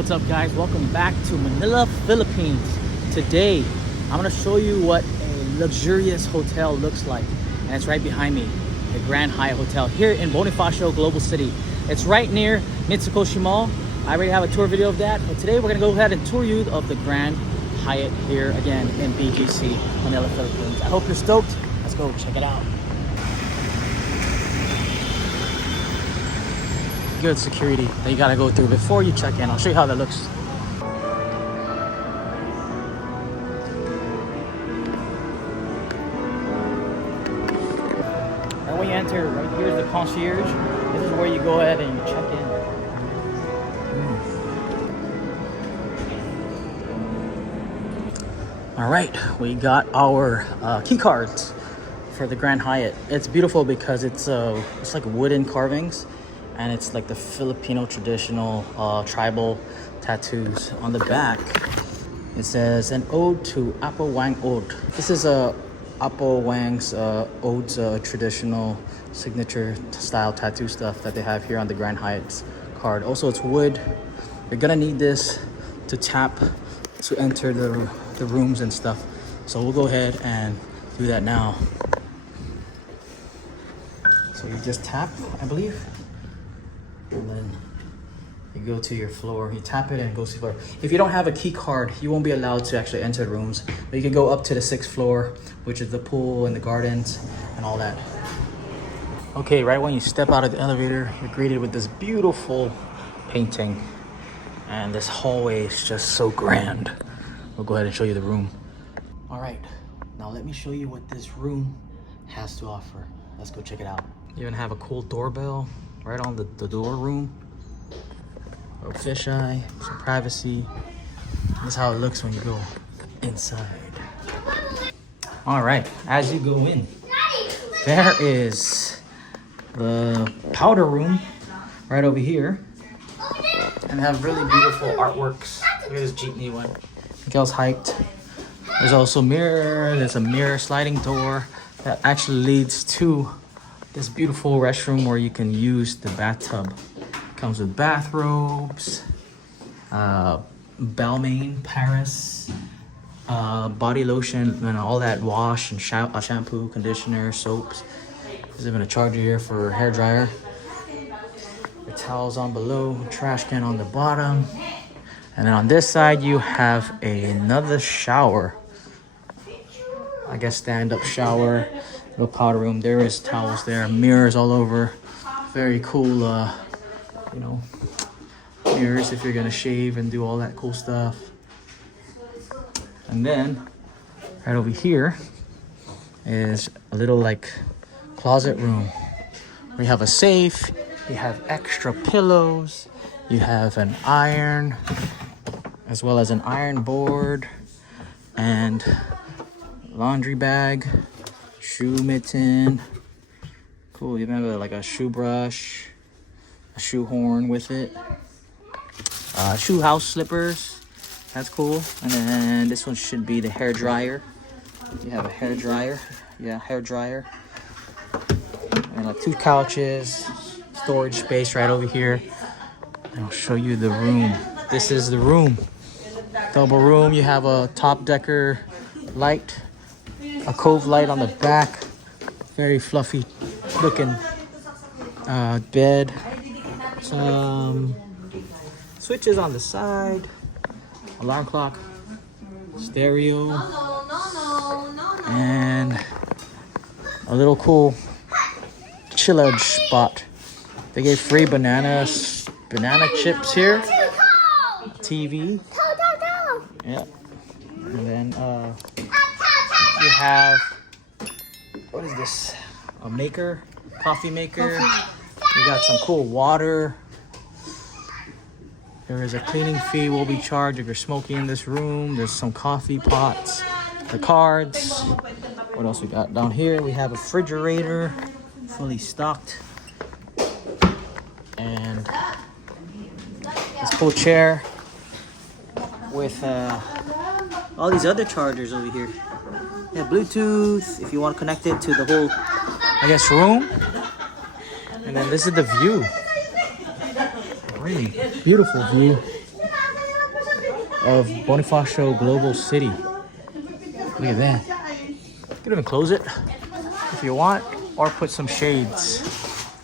What's up, guys? Welcome back to Manila, Philippines. Today I'm gonna show you what a luxurious hotel looks like, and it's right behind me, the Grand Hyatt Hotel here in Bonifacio, Global City. It's right near Mitsukoshi Mall. I already have a tour video of that, but today we're gonna go ahead and tour you of the Grand Hyatt here again in BGC, Manila, Philippines. I hope you're stoked. Let's go check it out. Good security that you gotta go through before you check in. I'll show you how that looks. Right when you enter, right here is the concierge. This is where you go ahead and you check in. All right, we got our key cards for the Grand Hyatt. It's beautiful because it's like wooden carvings. And it's like the Filipino traditional tribal tattoos. On the back, it says an ode to Apo Wang Ode. This is Apo Wang's ode's traditional signature style tattoo stuff that they have here on the Grand Hyatt's card. Also, it's wood. You're gonna need this to tap to enter the rooms and stuff. So we'll go ahead and do that now. So you just tap, I believe. And then you go to your floor, you tap it and it goes to the floor. If you don't have a key card, you won't be allowed to actually enter the rooms, but you can go up to the 6th floor, which is the pool and the gardens and all that. Okay, right when you step out of the elevator, you're greeted with this beautiful painting, and this hallway is just so grand. We'll go ahead and show you the room. All right, now let me show you what this room has to offer. Let's go check it out. You even have a cool doorbell right on the door room. A fisheye, some privacy. This is how it looks when you go inside. All right, as you go in, there is the powder room right over here. And have really beautiful artworks. Look at this jeepney one. Miguel's hiked. There's also mirror. There's a mirror sliding door that actually leads to this beautiful restroom where you can use the bathtub. Comes with bathrobes, Balmain, Paris, body lotion, and all that wash and shampoo, conditioner, soaps. There's even a charger here for hair dryer. The towels on below, trash can on the bottom. And then on this side, you have another shower. I guess stand-up shower. Little powder room. There is towels there, mirrors all over. Very cool, you know, mirrors if you're gonna shave and do all that cool stuff. And then right over here is a little like closet room. We have a safe. You have extra pillows. You have an iron, as well as an iron board and laundry bag. Shoe mitten. Cool, you even have like a shoe brush, a shoe horn with it. Shoe house slippers. That's cool. And then this one should be the hair dryer. You have a hair dryer. Yeah, hair dryer. And like 2 couches, storage space right over here. And I'll show you the room. This is the room. Double room. You have a top decker light. A cove light on the back, very fluffy looking bed. Some switches on the side, alarm clock, stereo, and a little cool chiller spot. They gave free banana chips here, TV, yeah, and then you have, what is this? A maker, coffee maker. You got some cool water. There is a cleaning fee will be charged if you're smoking in this room. There's some coffee pots, the cards. What else we got down here? We have a refrigerator, fully stocked. And this cool chair with all these other chargers over here. Yeah, Bluetooth, if you want to connect it to the whole, I guess, room. And then this is the view. Really beautiful view. of Bonifacio Global City. Look at that. You can even close it if you want, or put some shades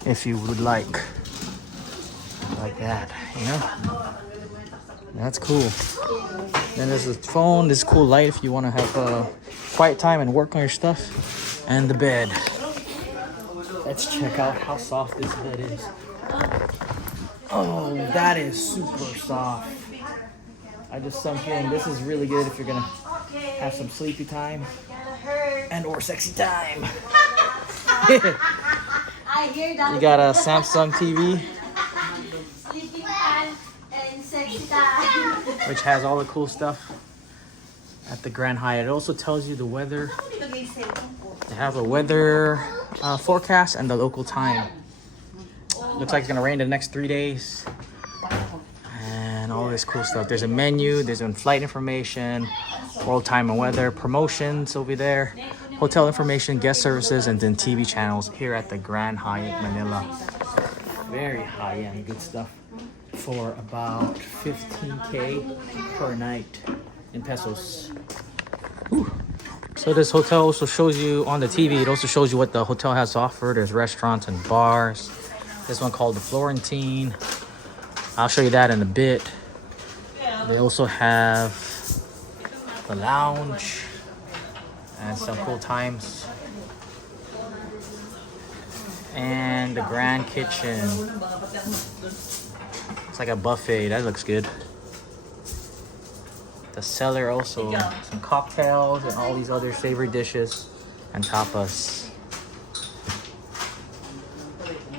if you would like that, you know. That's cool. Then there's the phone. This cool light if you want to have a quiet time and work on your stuff. And the bed. Let's check out how soft this bed is. Oh, that is super soft. I just sunk in. This is really good if you're gonna have some sleepy time and or sexy time. I hear that. You got a Samsung TV, Sleeping time and sexy time. which has all the cool stuff at the Grand Hyatt. It also tells you the weather. They have a weather forecast and the local time. Looks like it's gonna rain the next 3 days. And all this cool stuff. There's a menu, there's flight information, world time and weather, promotions over there, hotel information, guest services, and then TV channels here at the Grand Hyatt Manila. Very high-end good stuff for about 15K per night in pesos. Ooh. So this hotel also shows you on the TV, it also shows you what the hotel has to offer. There's restaurants and bars. This one called the Florentine. I'll show you that in a bit. They also have the lounge and some cool times. And the grand kitchen. It's like a buffet. That looks good. The cellar also. Some cocktails and all these other savory dishes and tapas.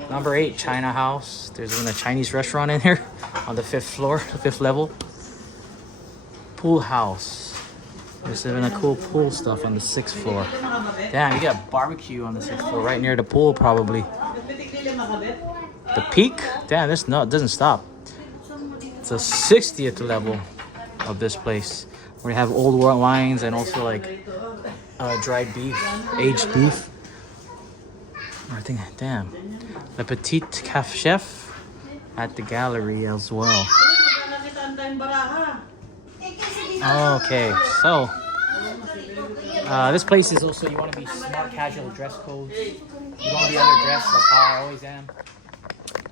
Number 8, China House. There's even a Chinese restaurant in here on the 5th floor, the 5th level. Pool house. There's even a cool pool stuff on the 6th floor. Damn, you got barbecue on the 6th floor, right near the pool probably. The peak? Damn, this doesn't stop. It's the 60th level of this place, where you have old world wines and also like dried beef, aged beef. I think, damn. Le Petit Caf Chef at the gallery as well. Okay, so this place is also, you want to be smart casual dress code. You don't want to be underdressed like how I always am.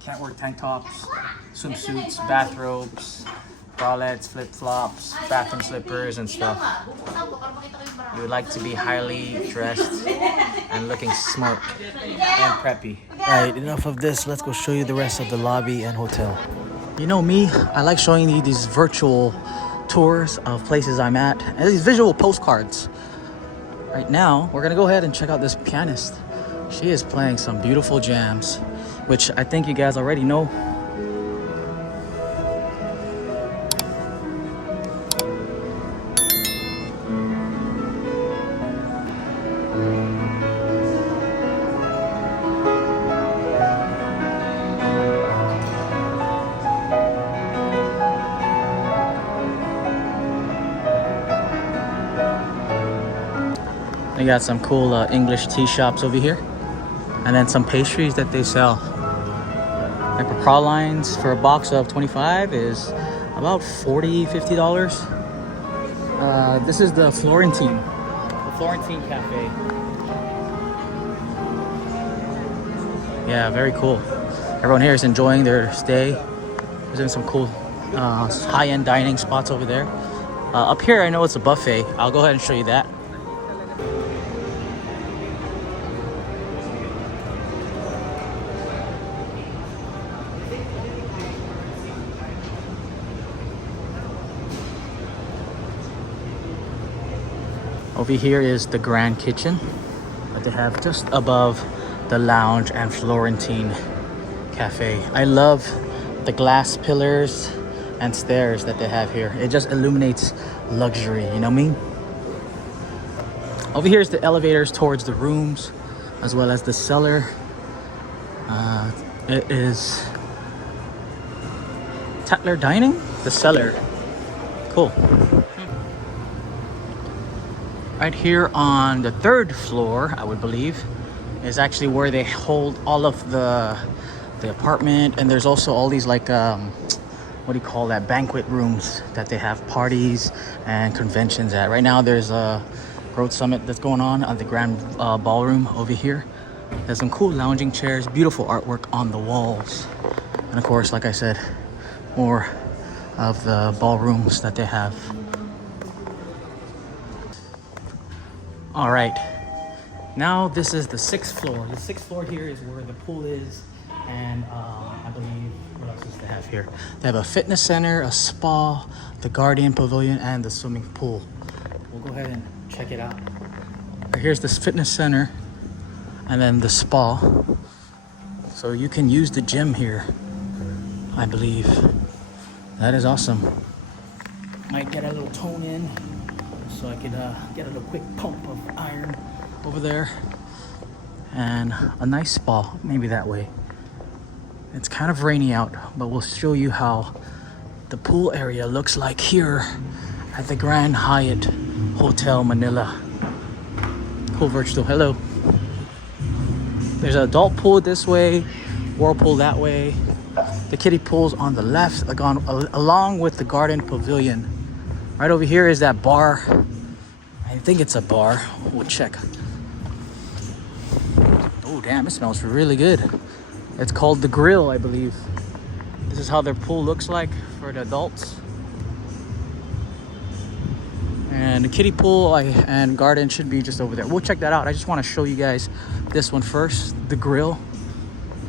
Can't wear tank tops, swimsuits, bathrobes, bralettes, flip-flops, bathroom slippers and stuff. You would like to be highly dressed and looking smart and preppy. Alright, enough of this. Let's go show you the rest of the lobby and hotel. You know me, I like showing you these virtual tours of places I'm at and these visual postcards. Right now, we're gonna go ahead and check out this pianist. She is playing some beautiful jams, which I think you guys already know. They got some cool English tea shops over here. And then some pastries that they sell. Like the pralines for a box of 25 is about $40, $50. This is the Florentine. The Florentine Cafe. Yeah, very cool. Everyone here is enjoying their stay. There's even some cool high-end dining spots over there. Up here, I know it's a buffet. I'll go ahead and show you that. Over here is the grand kitchen that they have just above the lounge and Florentine Cafe. I love the glass pillars and stairs that they have here. It just illuminates luxury, you know what I mean? Over here is the elevators towards the rooms, as well as the cellar. It is Tatler Dining? The cellar. Cool. Right here on the 3rd floor, I would believe, is actually where they hold all of the apartment, and there's also all these like what do you call that, banquet rooms that they have parties and conventions at. Right now there's a growth summit that's going on at the grand ballroom over here. There's some cool lounging chairs, beautiful artwork on the walls, and of course, like I said, more of the ballrooms that they have. All right, now this is the 6th floor. The 6th floor here is where the pool is, and I believe, what else does they have here? They have a fitness center, a spa, the Guardian Pavilion, and the swimming pool. We'll go ahead and check it out. Here's this fitness center, and then the spa. So you can use the gym here, I believe. That is awesome. Might get a little tone in, so I could get a little quick pump of iron over there. And a nice spa, maybe that way. It's kind of rainy out, but we'll show you how the pool area looks like here at the Grand Hyatt Hotel Manila. Cool virtual, hello. There's an adult pool this way, whirlpool that way. The kiddie pool's on the left, along with the garden pavilion. Right over here is that bar. I think it's a bar. We'll check. Oh damn, it smells really good. It's called the Grill, I believe. This is how their pool looks like for the adults. And the kiddie pool and garden should be just over there. We'll check that out. I just want to show you guys this one first, the Grill.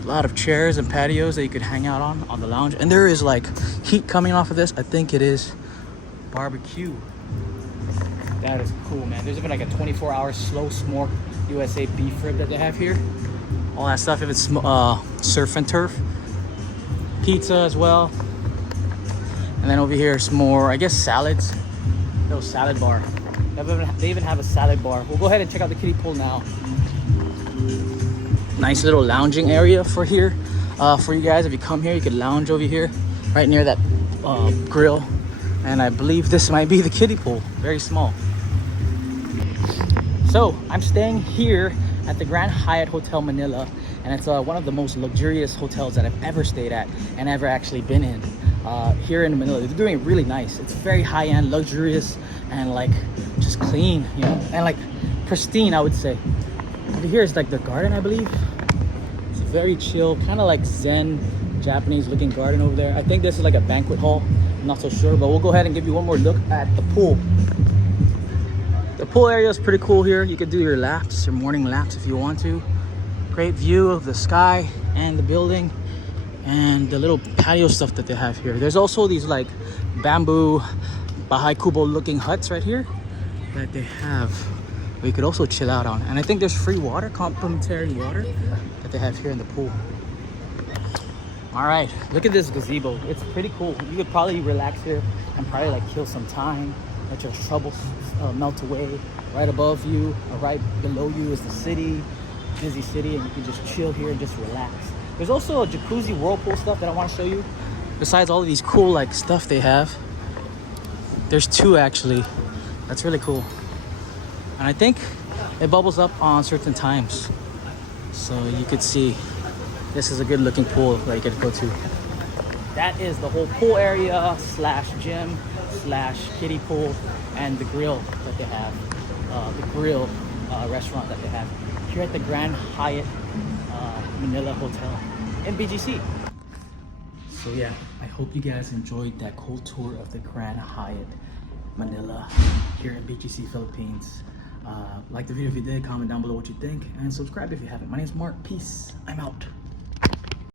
A lot of chairs and patios that you could hang out on the lounge. And there is like heat coming off of this. I think it is barbecue. That is cool, man. There's even like a 24-hour slow smoke USA beef rib that they have here. All that stuff, if it's surf and turf. Pizza as well. And then over here, some more, I guess, salads. Little salad bar. They even have a salad bar. We'll go ahead and check out the kiddie pool now. Nice little lounging area for here. For you guys, if you come here, you could lounge over here, right near that grill. And I believe this might be the kiddie pool. Very small. So I'm staying here at the Grand Hyatt Hotel Manila, and it's one of the most luxurious hotels that I've ever stayed at and ever actually been in. Here in Manila, they're doing it really nice. It's very high-end, luxurious, and like just clean, you know, and like pristine, I would say. Over here is like the garden, I believe. It's very chill, kind of like Zen, Japanese-looking garden over there. I think this is like a banquet hall. I'm not so sure, but we'll go ahead and give you one more look at the pool. The pool area is pretty cool here. You could do your laps, your morning laps if you want to. Great view of the sky and the building and the little patio stuff that they have here. There's also these like bamboo Bahay Kubo looking huts right here that they have where you could also chill out on. And I think there's free water, complimentary water that they have here in the pool. All right, look at this gazebo. It's pretty cool. You could probably relax here and probably like kill some time, let your troubles melt away. Right above you or right below you is the city, busy city, and you can just chill here and just relax. There's also a jacuzzi whirlpool stuff that I want to show you. Besides all of these cool like stuff they have, there's two actually. That's really cool. And I think it bubbles up on certain times. So you could see this is a good looking pool that you could go to. That is the whole pool area slash gym slash kiddie pool and the grill that they have. The grill restaurant that they have here at the Grand Hyatt Manila Hotel in BGC. So yeah, I hope you guys enjoyed that cool tour of the Grand Hyatt Manila here in BGC, Philippines. Like the video if you did, comment down below what you think, and subscribe if you haven't. My name's Mark. Peace. I'm out.